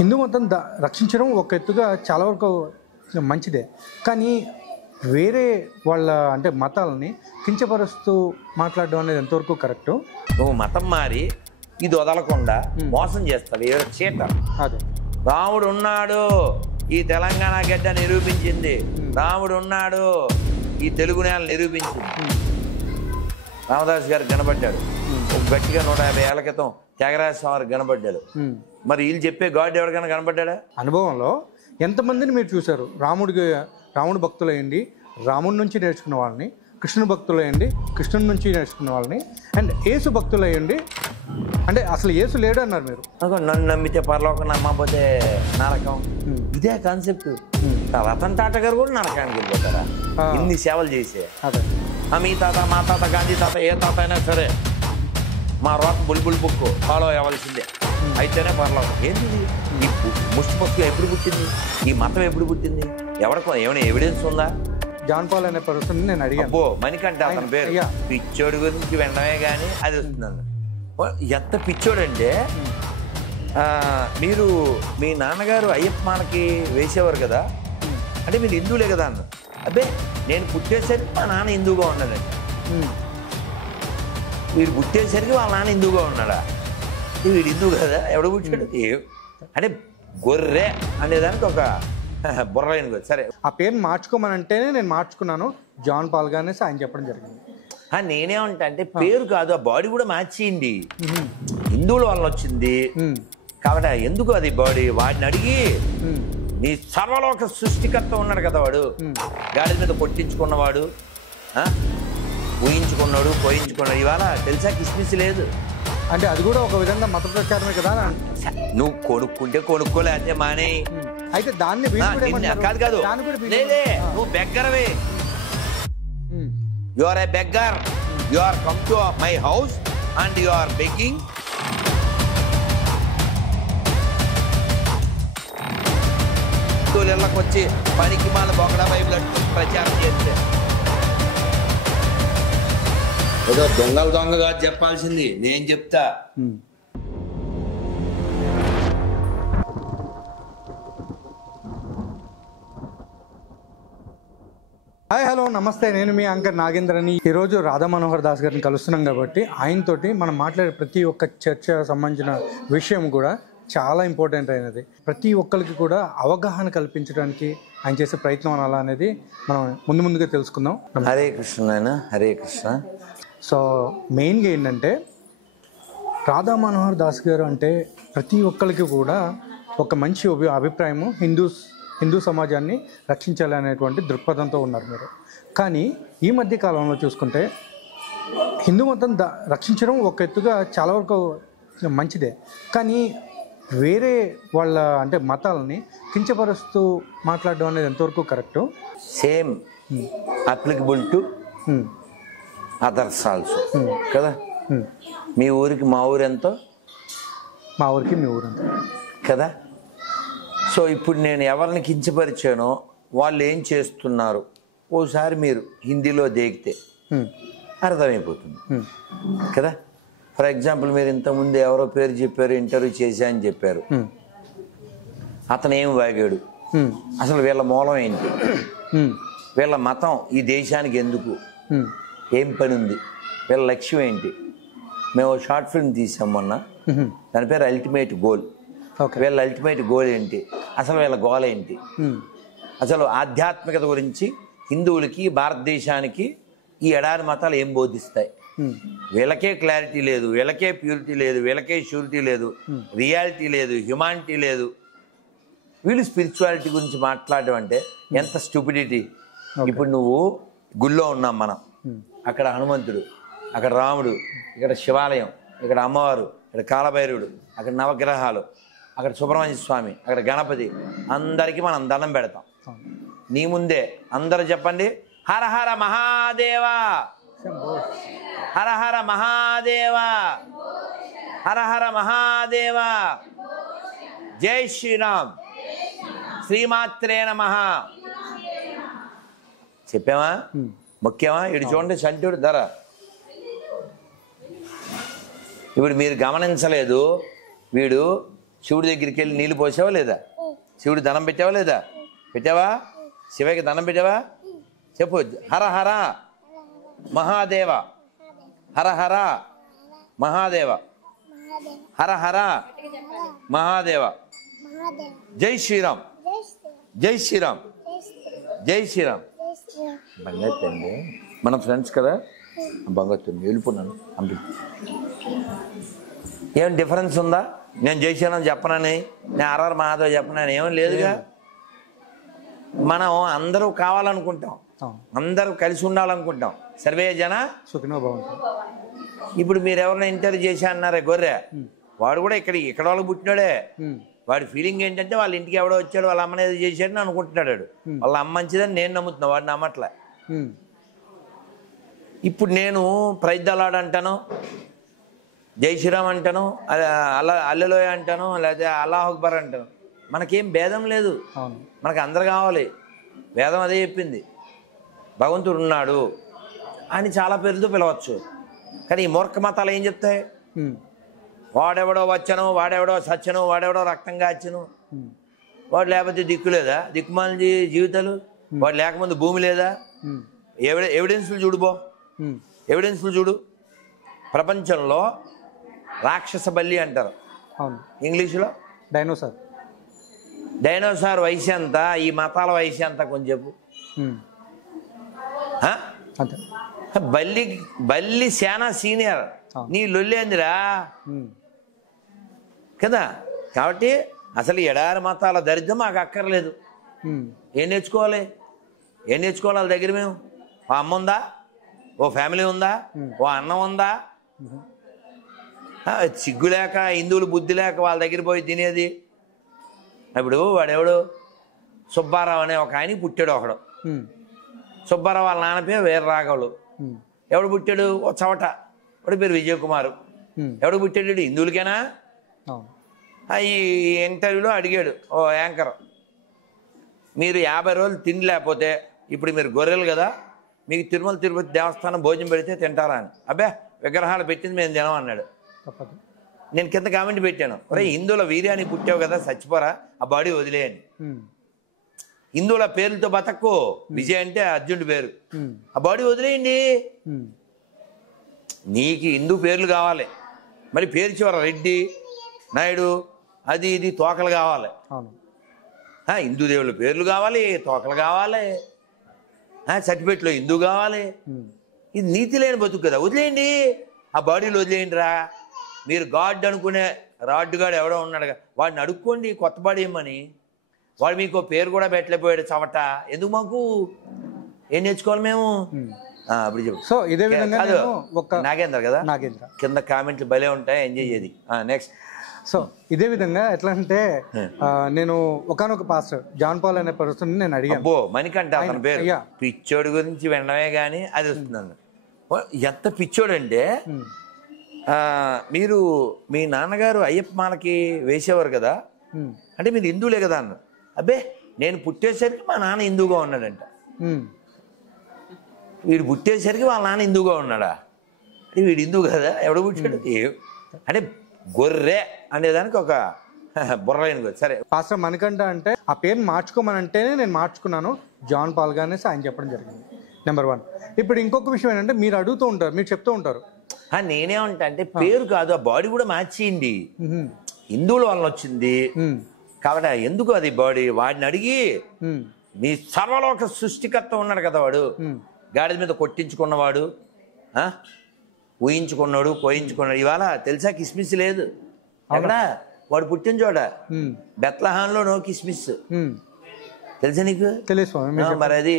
హిందూ మతం రక్షించడం ఒక ఎత్తుగా చాలా వరకు మంచిదే. కానీ వేరే వాళ్ళ అంటే మతాలని కించపరుస్తూ మాట్లాడడం అనేది ఎంతవరకు కరెక్టు? నువ్వు మతం మారి ఇది వదలకుండా మోసం చేస్తావు, ఏదో చీటర్. అదే రాముడు ఉన్నాడు, ఈ తెలంగాణ గడ్డ నిరూపించింది. రాముడు ఉన్నాడు, ఈ తెలుగు నేల నిరూపించింది. రామదాస్ గారు కనబడ్డాడు, గట్టిగా 150 ఏళ్ల క్రితం త్యాగరాజ స్వామి కనబడ్డాడు. మరి వీళ్ళు చెప్పే గాడ్ ఎవరికైనా కనబడ్డా? అనుభవంలో ఎంతమందిని మీరు చూశారు? రాముడు భక్తులయ్యండి, రాముడి నుంచి నేర్చుకున్న వాళ్ళని, కృష్ణుని భక్తులయ్యండి, కృష్ణుని నుంచి నేర్చుకున్న వాళ్ళని, అండ్ యేసు భక్తులయ్యండి. అంటే అసలు యేసు లేడు అన్నారు మీరు. నన్ను నమ్మితే పరలోకం, నమ్మకపోతే నరకం. ఇదే కాన్సెప్ట్. రతన్ టాటా గారు కూడా నరకానికి వెళ్ళిపోతారా ఇన్ని సేవలు చేసే? అదే మీ తాత, మా తాత, గాంధీ తాత, ఏ తాత అయినా సరే మా రోక బుల్బుల్ బుక్ ఫాలో అవ్వాల్సిందే, అయితేనే పరలోకం. ఏంటి ఈ ముష్టి పుస్తకం ఎప్పుడు పుట్టింది? ఈ మతం ఎప్పుడు పుట్టింది? ఏమైనా ఎవిడెన్స్ ఉందా? జాన్ పాల్ అనే పర్సన్ నేను అడిగాను. అబ్బో మణికంఠ అతని పేరు. పిచ్చోడి గురించి వినడమే కానీ అది వస్తుందండి. ఎంత పిచ్చోడు అంటే, మీరు మీ నాన్నగారు అయ్యప్ప మాలకి వేసేవారు కదా, అంటే మీరు హిందువులే కదా అన్న. అబ్బే నేను పుట్టేసరికి మా నాన్న హిందువుగా ఉన్నాడండి. వీడు పుట్టేసరికి వాళ్ళ నాన్న హిందువుగా ఉన్నాడా? వీడు హిందువు కదా, ఎవడు పుట్టాడు? అంటే గొర్రె అనేదానికి ఒక బుర్రైన. సరే, ఆ పేరుని మార్చుకోమని అంటేనే నేను మార్చుకున్నాను, జాన్ పాల్ గానే ఆయన చెప్పడం జరిగింది. నేనేమంటా అంటే పేరు కాదు, ఆ బాడీ కూడా మార్చేయండి. హిందువుల వల్ల వచ్చింది కాబట్టి ఎందుకు అది బాడీ? వాడిని అడిగి, నీ సర్వలోక సృష్టికర్త ఉన్నాడు కదా వాడు, గాడి మీద కొట్టించుకున్నవాడు, ఊహించుకున్నాడు, పోయించుకున్నాడు. ఇవాళ తెలుసా కిస్మిస్ లేదు అంటే అది కూడా ఒక విధంగా మత ప్రచారమే కదా. నువ్వు కొనుక్కుంటే కొనుక్కోలే అంటే మానే. అయితే దాన్ని కాదు కాదు లేదే, నువ్వు బెగ్గరవే. You are a beggar. You are come to my house and you are begging. తోలిళ్ళకి వచ్చి పనికి మాల బొగడా బైబిల్ ప్రచారం చేస్తే ఏదో దొంగగా చెప్పాల్సింది నేను చెప్తా. హాయ్, హలో, నమస్తే. నేను మీ యాంకర్ నాగేంద్రని. ఈరోజు రాధా మనోహర్ దాస్ గారిని కలుస్తున్నాం కాబట్టి ఆయనతోటి మనం మాట్లాడే ప్రతి ఒక్క చర్చ సంబంధించిన విషయం కూడా చాలా ఇంపార్టెంట్ అయినది. ప్రతి ఒక్కరికి కూడా అవగాహన కల్పించడానికి ఆయన చేసే ప్రయత్నం అనాలా అనేది మనం ముందుగా తెలుసుకుందాం. హరే కృష్ణ నాయన, హరే కృష్ణ. సో మెయిన్గా ఏంటంటే, రాధా మనోహర్ దాస్ గారు అంటే ప్రతి ఒక్కరికి కూడా ఒక మంచి అభిప్రాయము, హిందూ సమాజాన్ని రక్షించాలి అనేటువంటి దృక్పథంతో ఉన్నారు మీరు. కానీ ఈ మధ్య కాలంలో చూసుకుంటే హిందూ మతం రక్షించడం ఒక ఎత్తుగా చాలా వరకు మంచిదే. కానీ వేరే వాళ్ళ అంటే మతాలని కించపరుస్తూ మాట్లాడడం అనేది ఎంతవరకు correct? Same applicable to others also కదా. మీ ఊరికి మా ఊరు ఎంతో, మా ఊరికి మీ ఊరు ఎంతో కదా. సో ఇప్పుడు నేను ఎవరిని కించపరిచానో వాళ్ళు ఏం చేస్తున్నారు ఓసారి మీరు హిందీలో దేగితే అర్థమైపోతుంది కదా. ఫర్ ఎగ్జాంపుల్, మీరు ఇంతకుముందు ఎవరో పేరు చెప్పారు, ఇంటర్వ్యూ చేశా అని చెప్పారు. అతను ఏం వాగాడు, అసలు వీళ్ళ మూలం ఏంటి, వీళ్ళ మతం ఈ దేశానికి ఎందుకు, ఏం పని ఉంది, వీళ్ళ లక్ష్యం ఏంటి. మేము షార్ట్ ఫిల్మ్ తీసాం మొన్న, దాని పేరు అల్టిమేట్ గోల్. వీళ్ళ అల్టిమేట్ గోల్ ఏంటి, అసలు వీళ్ళ గోల్ ఏంటి, అసలు ఆధ్యాత్మికత గురించి హిందువులకి భారతదేశానికి ఈ ఎడారి మతాలు ఏం బోధిస్తాయి. వీళ్ళకే క్లారిటీ లేదు, వీళ్ళకే ప్యూరిటీ లేదు, వీళ్ళకే ష్యూరిటీ లేదు, రియాలిటీ లేదు, హ్యుమానిటీ లేదు. వీళ్ళు స్పిరిచువాలిటీ గురించి మాట్లాడడం అంటే ఎంత స్టూపిడిటీ. ఇప్పుడు నువ్వు గుళ్ళో ఉన్నాం మనం, అక్కడ హనుమంతుడు, అక్కడ రాముడు, ఇక్కడ శివాలయం, ఇక్కడ అమ్మవారు, ఇక్కడ కాలభైరవుడు, అక్కడ నవగ్రహాలు, అక్కడ సుబ్రహ్మణ్య స్వామి, అక్కడ గణపతి, అందరికీ మనం దండం పెడతాం. నీ ముందే అందరూ చెప్పండి, హర హర మహాదేవా, హర హర మహాదేవా, హర హర మహాదేవా, జై శ్రీరామ్, శ్రీమాత్రే నమః చెప్పామా, ముఖ్యమా. ఇటు చూడండి, సంటుడు ధర. ఇప్పుడు మీరు గమనించలేదు, వీడు శివుడి దగ్గరికి వెళ్ళి నీళ్ళు పోసావా లేదా? శివుడి దండం పెట్టావా లేదా? పెట్టావా? శివకి దండం పెట్టావా? చెప్పు. హర హర మహాదేవ, హర హర మహాదేవ, హర హర మహాదేవ, జై శ్రీరామ్, జై శ్రీరామ్, జై శ్రీరామ్. బంగారు మన ఫ్రెండ్స్ కదా, బంగారు వెళ్ళిపోన్నాను. ఏం డిఫరెన్స్ ఉందా? నేను జై శ్రీరామ్ చెప్పనని, నేను హర మహాదేవ్ చెప్పనని ఏమీ లేదుగా. మనం అందరూ కావాలనుకుంటాం, అందరూ కలిసి ఉండాలనుకుంటాం. సర్వే జన సుఖినో భవంతు. ఇప్పుడు మీరు ఎవరైనా ఇంటర్వ్యూ చేశా అన్నారే గొర్రె, వాడు కూడా ఇక్కడ వాళ్ళకి పుట్టినాడే. వాడి ఫీలింగ్ ఏంటంటే వాళ్ళ ఇంటికి ఎవడో వచ్చాడు, వాళ్ళ అమ్మని ఏదో చేశాడని అనుకుంటున్నాడు. వాళ్ళ అమ్మ మంచిదని నేను నమ్ముతున్నా, వాడు నమ్మట్లే. ఇప్పుడు నేను ప్రైద్దలాడ్ అంటాను, జై శ్రీరామ్ అంటాను, అల్లెలోయ అంటాను, లేదా అల్లాహ్ అక్బర్ అంటాను. మనకేం భేదం లేదు, మనకు అందరు కావాలి. వేదం అదే చెప్పింది, భగవంతుడు ఉన్నాడు అని చాలా పేర్లతో పిలవచ్చు. కానీ ఈ మూర్ఖ మతాలు ఏం చెప్తాయి? వాడెవడో వచ్చను, వాడెవడో సచ్చను, వాడెవడో రక్తం కాచను. వాడు లేకపోతే దిక్కు లేదా? దిక్కుమాల జీవితాలు. వాడు లేకముందు భూమి లేదా? ఎవిడెన్స్లు చూడుబో, ఎవిడెన్స్లు చూడు. ప్రపంచంలో రాక్షస బల్లి అంటారు ఇంగ్లీషులో, డైనోసార్. డైనోసార్ వయసు ఎంత? ఈ మతాల వయసు ఎంత కొంచెం చెప్పు. బల్లి శానా సీనియర్, నీ లొల్లేందిరా కదా. కాబట్టి అసలు ఎడారి మతాల దరిద్రం మాకు అక్కర్లేదు. ఏం నేర్చుకోవాలి? ఏం నేర్చుకోవాలి వాళ్ళ దగ్గర? మేము ఓ అమ్మ ఉందా, ఓ ఫ్యామిలీ ఉందా, ఓ అన్నం ఉందా? సిగ్గు లేక, హిందువులు బుద్ధి లేక వాళ్ళ దగ్గర పోయి తినేది. ఇప్పుడు వాడెవడు, సుబ్బారావు అనే ఒక ఆయనకి పుట్టాడు ఒకడు. సుబ్బారావు వాళ్ళ నాన్న పేరు వీర రాఘవులు. ఎవడు పుట్టాడు? ఓ చవట, వాడి పేరు విజయ్ కుమారు. ఎవడు పుట్టాడు? హిందువులకేనా? ఈ ఇంటర్వ్యూలో అడిగాడు ఓ యాంకర్, మీరు 50 రోజులు తిండి లేకపోతే, ఇప్పుడు మీరు గొర్రెలు కదా, మీకు తిరుమల తిరుపతి దేవస్థానం భోజనం పెడితే తింటారా అని. అబ్బే విగ్రహాలు పెట్టింది మేము తినం అన్నాడు. నేను కింద కామెంట్ పెట్టాను, ఒరే హిందువుల వీర్యాన్ని పుట్టావు కదా, చచ్చిపోరా, ఆ బాడీ వదిలేయని. హిందువుల పేర్లతో బతక్కు. విజయ్ అంటే అర్జునుడి పేరు, ఆ బాడీ వదిలేయండి. నీకు హిందూ పేర్లు కావాలి, మరి పేరు చివర రెడ్డి, నాయుడు, అది ఇది తోకలు కావాలి. హిందూ దేవుళ్ళ పేర్లు కావాలి, తోకలు కావాలి, సర్టిఫికెట్లో హిందూ కావాలి. ఇది నీతి లేని బతుకు కదా, వదిలేయండి, ఆ బాడీలు వదిలేయండి రా. మీరు గాడ్ అనుకునే రాడ్డు గాడు ఎవడో ఉన్నాడు, వాడిని అడుక్కోండి కొత్త బాడీ ఇమ్మని. వాడు మీకు పేరు కూడా పెట్టలేకపోయాడు చవట. ఎందుకు మాకు? ఏం నేర్చుకోవాలి మేము? అప్పుడు చెప్పు. సో ఇదే విధంగా నాగేంద్ర కదా, నాగేంద్ర కింద కామెంట్లు భలే ఉంటాయి, ఎంజాయ్ చేది. నెక్స్ట్. సో ఇదే విధంగా ఎట్లా అంటే, నేను ఒకనొక పాస్టర్ జాన్ పాల్ అనే పర్సన్ నేను అడిగాను. అబ్బో మణికంఠ అతని పేరు. పిచ్చోడు గురించి వినడమే కానీ అది వస్తుంది. ఎంత పిచ్చోడు అంటే, మీరు మీ నాన్నగారు అయ్యప్ప మాలకి వేసేవారు కదా, అంటే మీరు హిందువులే కదా అన్నారు. అబ్బే నేను పుట్టేసరికి మా నాన్న హిందువుగా ఉన్నాడంట. వీడు పుట్టేసరికి వాళ్ళ నాన్న హిందువుగా ఉన్నాడా? అంటే వీడు హిందువు కదా, ఎవడు పుట్టాడు? అంటే గొర్రె అనేదానికి ఒక బుర్రైన. సరే, పాస్టర్ మణికంఠ అంటే ఆ పేరుని మార్చుకోమని అంటేనే నేను మార్చుకున్నాను జాన్ పాల్ గా అనేసి ఆయన చెప్పడం జరిగింది. నెంబర్ 1. ఇప్పుడు ఇంకొక విషయం ఏంటంటే, మీరు అడుగుతూ ఉంటారు, మీరు చెప్తూ ఉంటారు, నేనేమంటా అంటే పేరు కాదు, ఆ బాడీ కూడా మార్చేయండి. హిందువుల వలన వచ్చింది కాబట్టి ఎందుకు అది బాడీ? వాడిని అడిగి, నీ సర్వలోక సృష్టికర్త ఉన్నాడు కదా, వాడు గాడిద మీద కొట్టించుకున్నవాడు, ఊహించుకున్నాడు, కోయించుకున్నాడు. ఇవాళ తెలుసా కిస్మిస్ లేదు అక్కడ, వాడు పుట్టిన చోట బెత్లహాన్లో నో కిస్మిస్. తెలుసా నీకు? తెలుసు. మరి అది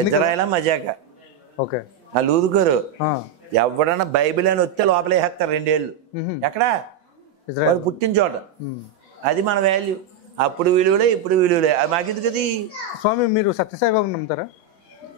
ఇజ్రాయెల్ మజాక. ఓకే, వాళ్ళు ఊరుకోరు. ఎవడన్నా బైబిల్ అని వస్తే లోపలే వేస్తారు 2 ఏళ్ళు. ఎక్కడ? వాడు పుట్టిన చోట. అది మన వాల్యూ. అప్పుడు విలువలే, ఇప్పుడు విలువలే. అది మాకెందుకు? అది స్వామి మీరు సత్యసాయిబాబు నమ్ముతారా?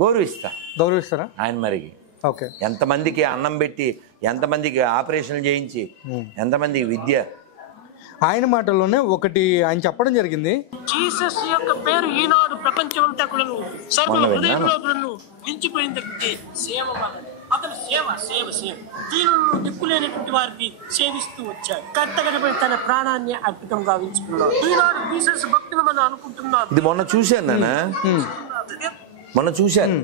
గౌరవిస్తారా ఆయన మరికి. ఓకే, ఎంతమందికి అన్నం పెట్టి, ఎంతమందికి ఆపరేషన్లు చేయించి, ఎంతమందికి విద్య. ఆయన మాటల్లోనే ఒకటి ఆయన చెప్పడం జరిగింది, జీసస్ యొక్క పేరు ఈనాడు ప్రపంచమంతా కూడా సర్వ హృదయంలో మించిపోయింది సేవ. అతను సేవ సేవ సేవ దీనులను దిక్కులేనటువంటి వారికి సేవిస్తూ వచ్చాడు. కట్టగడపై తన ప్రాణాన్ని అర్పితం గావించుకున్నాడు. ఈనాడు జీసస్ భక్తులు మనం అనుకుంటున్నారు. ఇది మొన్న చూశాను నాన్న, మొన్న చూశాను.